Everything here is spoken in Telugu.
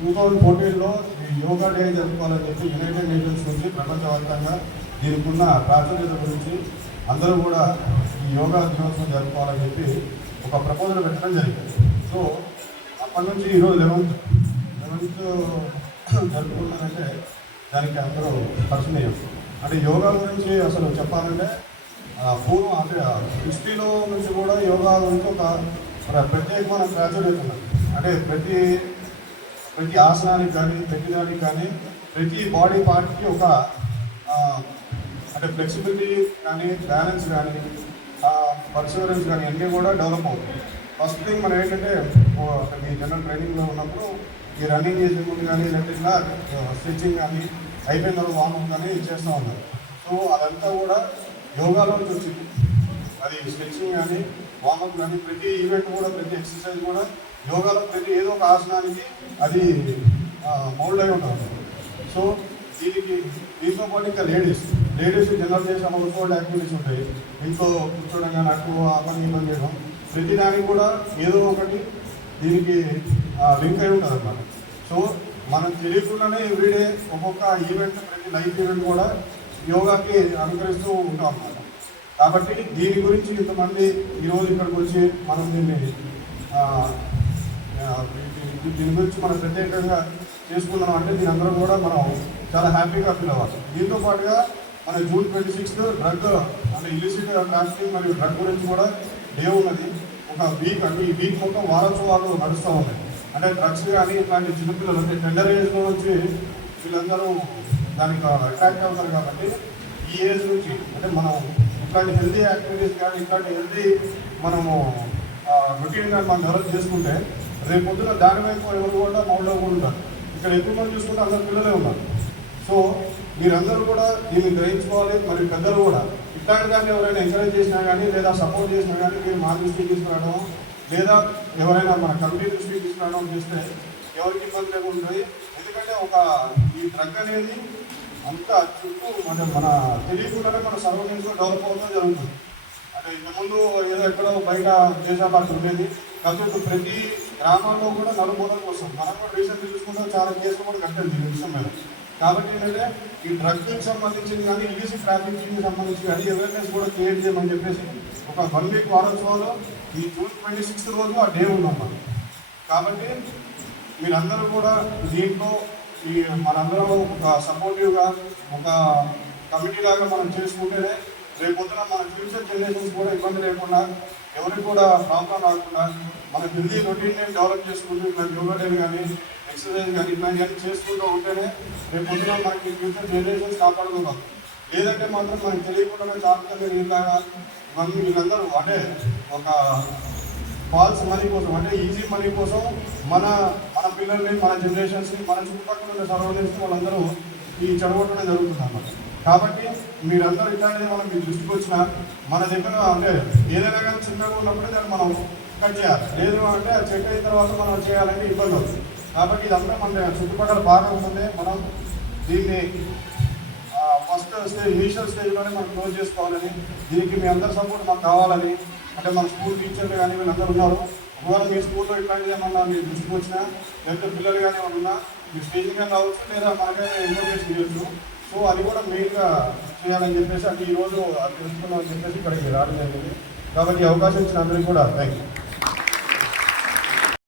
2014లో ఈ యోగా డే జరుపుకోవాలని చెప్పి యునైటెడ్ నేషన్స్ నుంచి ప్రపంచవ్యాప్తంగా దీనికి ఉన్న ప్రాచుర్యత గురించి అందరూ కూడా ఈ యోగా దినోత్సవం జరుపుకోవాలని చెప్పి ఒక ప్రపోజల్ పెట్టడం జరిగింది. సో అప్పటి నుంచి ఈరోజు 11th జరుపుకున్నారంటే దానికి అందరూ పరిచయం. అంటే యోగా గురించి అసలు చెప్పాలంటే పూర్వం అంటే హిస్టరీలో నుంచి కూడా యోగా గురించి ఒక ప్రత్యేకమైన ప్రాచుర్యత ఉన్నది. అంటే ప్రతి ఆసనానికి కానీ ప్రతి దానికి కానీ ప్రతి బాడీ పార్ట్కి ఒక అంటే ఫ్లెక్సిబిలిటీ కానీ బ్యాలెన్స్ కానీ పర్సీవరెన్స్ కానీ అన్నీ కూడా డెవలప్ అవుతాయి. ఫస్ట్ థింగ్ మనం ఏంటంటే మీ జనరల్ ట్రైనింగ్లో ఉన్నప్పుడు ఈ రన్నింగ్ చేసే ముందు కానీ లేకపోతే ఇలా స్ట్రెచ్చింగ్ కానీ అయిపోయిన తర్వాత వార్మప్ కానీ చేస్తూ ఉన్నారు. సో అదంతా కూడా యోగాలో నుంచి వచ్చింది. అది స్ట్రెచ్చింగ్ కానీ వార్మప్ కానీ ప్రతి ఈవెంట్ కూడా ప్రతి ఎక్సర్సైజ్ కూడా యోగాలో ప్రతి ఏదో ఒక ఆసనానికి అది మౌల్డ్ అయి ఉంటుంది. సో దీంతో పాటు ఇంకా లేడీస్ జనరల్ చేసే హౌస్హోల్డ్ యాక్టివిటీస్ ఉంటాయి. ఇంట్లో కూర్చోవడం కానీ అటు ఆ పని చేయడం ప్రతి దానికి కూడా ఏదో ఒకటి దీనికి లింక్ అయి ఉంటుంది అన్నమాట. సో మనం తెలియకుండానే ఎవ్రీడే ఒక్కొక్క ఈవెంట్ ప్రతి లైఫ్ ఈవెంట్ కూడా యోగాకి అనుకరిస్తూ ఉంటాం అన్నమాట. కాబట్టి దీని గురించి ఇంతమంది ఈరోజు ఇక్కడికి వచ్చి మనం దీని గురించి మనం ప్రత్యేకంగా చేసుకున్నాం అంటే దీని అందరూ కూడా మనం చాలా హ్యాపీగా ఫీల్ అవ్వాలి. దీంతో పాటుగా మన June 26 డ్రగ్ అంటే ఇలిసిట్ ట్రాఫికింగ్ మరియు డ్రగ్ గురించి కూడా డే ఉన్నది. ఒక వీక్ అంటే ఈ వీక్ మొత్తం వారోత్సవాలు నడుస్తూ ఉన్నాయి. అంటే డ్రగ్స్ కానీ ఇట్లాంటి చిన్నపిల్లలు అంటే టెండర్ ఏజ్లో నుంచి వీళ్ళందరూ దానికి అట్రాక్ట్ అవుతారు. కాబట్టి ఈ ఏజ్ నుంచి అంటే మనం ఇట్లాంటి హెల్తీ యాక్టివిటీస్ కానీ ఇట్లాంటి హెల్తీ మనము రొటీన్ కానీ మనం డెవలప్ చేసుకుంటే రేపు పొద్దున దాని వైపు ఎవరు కూడా మౌల్లో కూడా ఉంటారు. ఇక్కడ ఎక్కువ మంది చూసుకుంటే అందరు పిల్లలే ఉన్నారు. సో మీరందరూ కూడా దీన్ని గ్రహించుకోవాలి. మరి పెద్దలు కూడా ఇట్లాంటి దాన్ని ఎవరైనా ఎంకరేజ్ చేసినా కానీ లేదా సపోర్ట్ చేసినా కానీ మీరు మా దృష్టికి తీసుకురావడం లేదా ఎవరైనా మన కమిటీ దృష్టికి తీసుకురావడం చేస్తే ఎవరికి ఇబ్బంది లేకుండా ఉంటుంది. ఎందుకంటే ఈ డ్రగ్ అనేది అంతా చుట్టూ మన తెలియకుండానే మన సరౌండింగ్స్లో డెవలప్ అవుతూ జరుగుతుంది. అంటే ఇంతకుముందు ఏదో ఎక్కడో బయట చేసేపాటు ఉండేది. కాబట్టి ప్రతి గ్రామాల్లో కూడా నలుమూలలకు వస్తుంది. మనం కూడా రీసెంట్గా చూసుకుంటే చాలా కేసులు కూడా కట్టారు దీని విషయం మీద. కాబట్టి ఏంటంటే ఈ డ్రగ్కి సంబంధించింది కానీ ఇలిసిట్ ట్రాఫికింగ్కి సంబంధించి కానీ అవేర్నెస్ కూడా క్రియేట్ చేయమని చెప్పేసి ఒక 1 వీక్ వారోత్సవాలు ఈ June 26 రోజు ఆ డే ఉందన్నమాట. కాబట్టి మీరందరూ కూడా దీంట్లో మనందరం ఒక సపోర్టివ్గా ఒక కమిటీ లాగా మనం చేసుకుంటేనే రేపు పొద్దున మన ఫ్యూచర్ జనరేషన్స్ కూడా ఇబ్బంది లేకుండా ఎవరికి కూడా ప్రాబ్లం రాకుండా మన హెల్తీ రొటీన్ డెవలప్ చేసుకుంటూ ఇట్లా యోగా డే కానీ ఎక్సర్సైజ్ కానీ ఇట్లాంటివన్నీ చేసుకుంటూ ఉంటేనే రేపు పొద్దున మనకి ఫ్యూచర్ జనరేషన్స్ కాపాడుకుంటాం. లేదంటే మాత్రం మనకి తెలియకుండా చాలుగా నీళ్ళగా వీళ్ళందరూ అంటే ఒక ఫాల్స్ మనీ కోసం అంటే ఈజీ మనీ కోసం మన పిల్లల్ని మన జనరేషన్స్ని మన చుట్టుపక్కల ఉన్న సరౌండింగ్స్ని వాళ్ళందరూ ఈ చెడగొట్టడం జరుగుతుంది అన్నమాట. కాబట్టి మీరందరూ ఇట్లాంటిది మనం మీ దృష్టికి వచ్చిన మన దగ్గర అంటే ఏదైనా కానీ చిన్నగా ఉన్నప్పుడే దాన్ని మనం కట్ చేయాలి. లేదు అంటే అది చెక్ అయిన తర్వాత మనం చేయాలంటే ఇబ్బంది అవుతుంది. కాబట్టి ఇదంతా మన చుట్టుపక్కల బాగా ఉంటుంది. మనం దీన్ని ఫస్ట్ స్టేజ్ ఇనీషియల్ స్టేజ్లోనే మనం క్లోజ్ చేసుకోవాలని దీనికి మీ అందరి సపోర్ట్ మాకు కావాలని అంటే మన స్కూల్ టీచర్లు కానీ వీళ్ళందరూ ఉన్నారు. ఒకవేళ మీ స్కూల్లో ఇట్లాంటిది ఏమన్నా మీ దృష్టికి వచ్చినా లేకపోతే పిల్లలు కానీ ఏమన్నా ఉన్నా మీ స్టేజింగ్ కానీ రావచ్చు లేదా మనకైనా ఇన్ఫర్మేషన్ చేయొచ్చు. సో అది కూడా మెయిన్గా చేయాలని చెప్పేసి అంటే ఈరోజు అది తెలుసుకున్నామని చెప్పేసి ఇక్కడికి రావడం జరిగింది. కాబట్టి అవకాశం ఇచ్చిన అందరికీ కూడా థ్యాంక్ యూ.